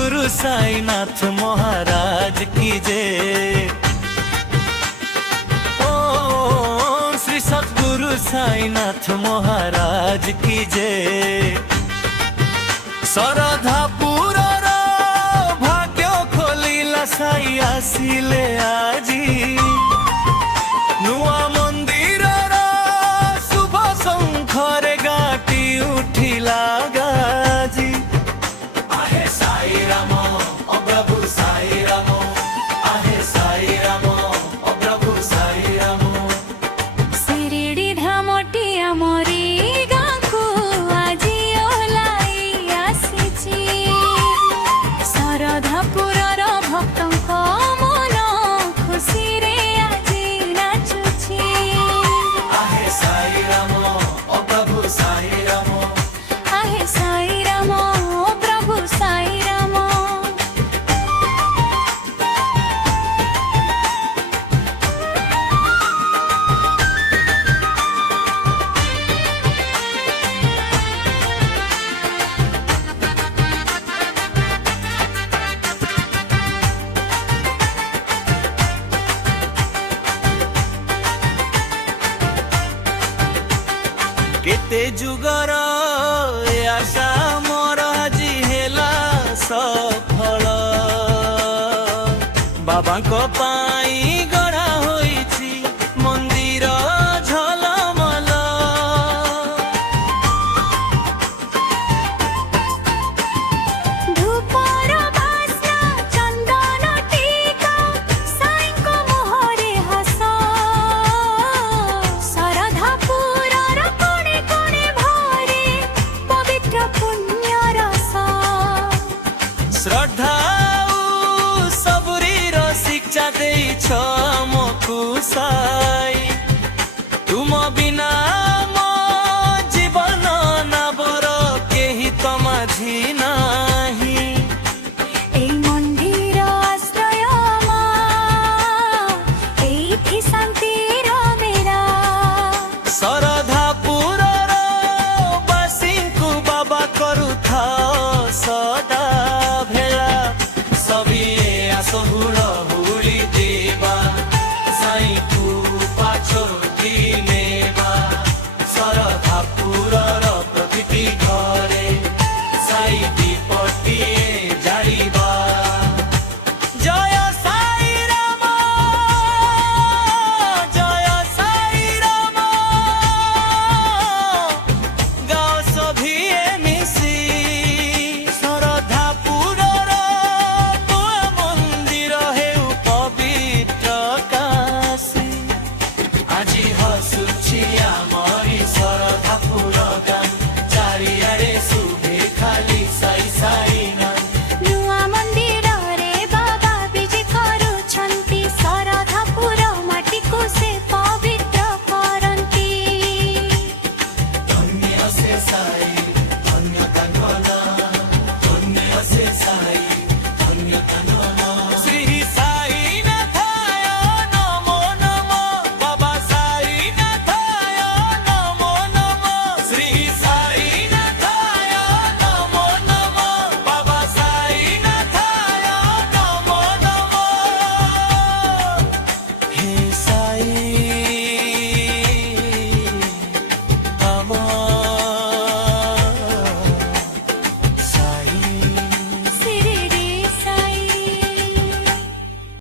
सद्गुरु साईनाथ महाराज की जय। ओम श्री सद्गुरु साईनाथ महाराज की जय। सरधापुर भाग्य खोलिला साई आसिले आजी। नुआ मंदिर शुभ शंखरे गाटी उठिला गाजी। आहे साई राम ओ प्रभु साई राम, आहे साई राम ओ प्रभु साई राम। शिरडी धामटी आमरी गाँकु आजी ओलाई आसीची। सरधापुरर भक्तंक मन खुशी रे आजी नाचुची। आहे साई राम ओ प्रभु साई राम, आहे साई राम ओ प्रभु साई राम। केते जुगर ए आशा मोर आजी हेला सफल। बाबांक पाई गढ़ा होईची मंदिर झलमल। धूपर बास्ना चंदन टीका साईंक मुहरे हस। सरधापुरर कोणे कोणे भरे पवित्र पुण्य रस। श्रद्धा सबुरीर शिक्षा देइछ मकु सा।